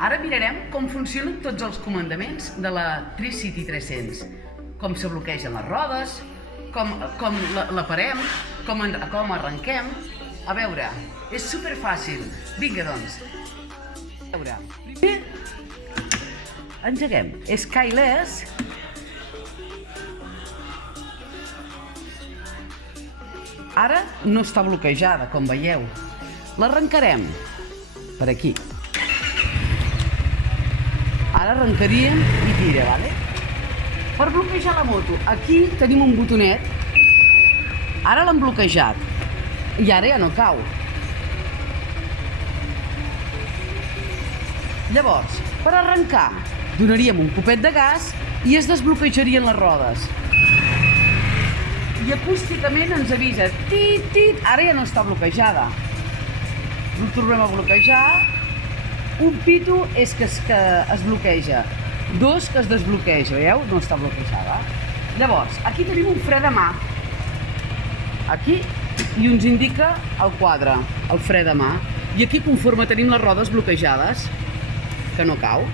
Ara mirarem com funcionen tots els comandaments de la Tricity 300. Com se bloquegen les rodes, com la parem, com arrenquem. A veure, és superfàcil. Vinga, doncs. A veure, primer engeguem. És keyless. Ara no està bloquejada, com veieu. L'arrencarem per aquí. Ara arrencaríem i tira, vale? Per bloquejar la moto, aquí tenim un botonet. Ara l'hem bloquejat. I ara ja no cau. Llavors, per arrencar, donaríem un copet de gas i es desbloquejarien les rodes. I acústicament ens avisa, tit, tit, ara ja no està bloquejada. Ho tornem a bloquejar. Un pito és que es bloqueja, dos que es desbloqueja, veieu? No està bloquejada. Llavors, aquí tenim un fre de mà. Aquí, i ens indica el quadre, el fre de mà. I aquí, conforme tenim les rodes bloquejades, que no cau.